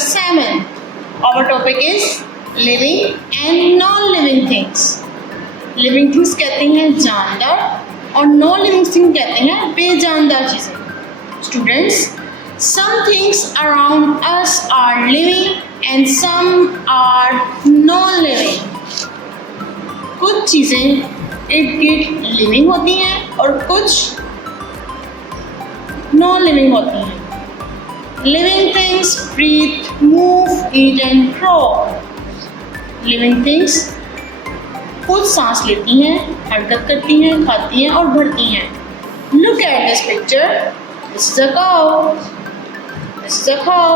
7. Our topic is living and non-living things. Living things कहते हैं जानदार और non-living things कहते हैं बेजानदार चीज़ें. Students, some things around us are living and some are non-living. कुछ चीज़ें इर्द गिर्द लिविंग होती हैं और कुछ non-living होती हैं. Living things breathe, move, eat and grow. Living things खुद सांस लेती हैं, हरकत करती हैं, खाती हैं और बढ़ती हैं. Look at this picture. This is a cow. This is a cow.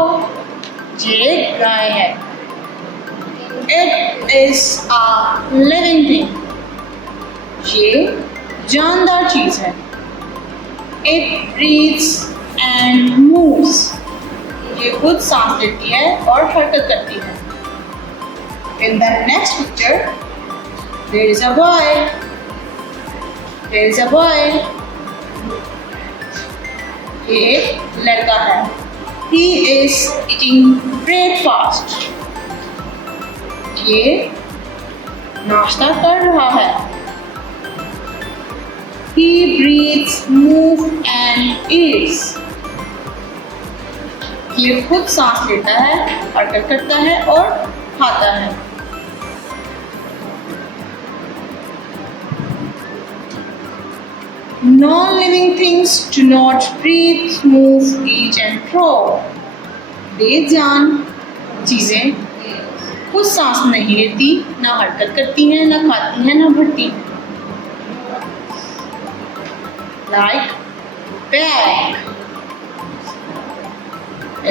ये एक गाय है. It is a living thing. ये जानदार चीज़ है. It breathes and moves. ये खुद सांस लेती है और हरकत करती है. In the next picture, there is a boy. There is a boy. ये एक लड़का है. He is eating breakfast. ये नाश्ता कर रहा है. He breathes, moves and eats. ये खुद सांस लेता है, हरकत करता है और खाता है. Non-living things do not breathe, move, eat and grow. बेजान चीजें खुद सांस नहीं लेती, ना हरकत करती हैं, ना खाती हैं, ना बढ़ती हैं. Like bag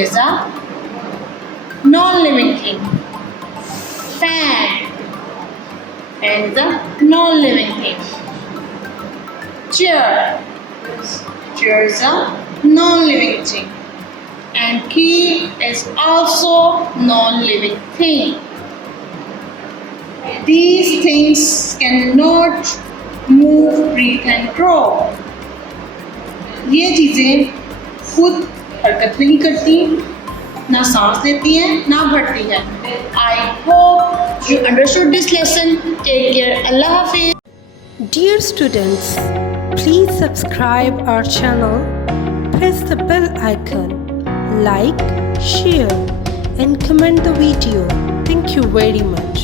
is a non-living thing. Fan is a non-living thing. Chair is a non-living thing. And key is also non-living thing. These things cannot move, breathe and grow. ये चीज़ें खुद हरकत नहीं करती, ना सांस लेती हैं, ना बढ़ती हैं. I hope you understood this lesson. Take care. Allah Hafiz. Dear students, please subscribe our channel, press the bell icon, like, share and comment the video. Thank you very much.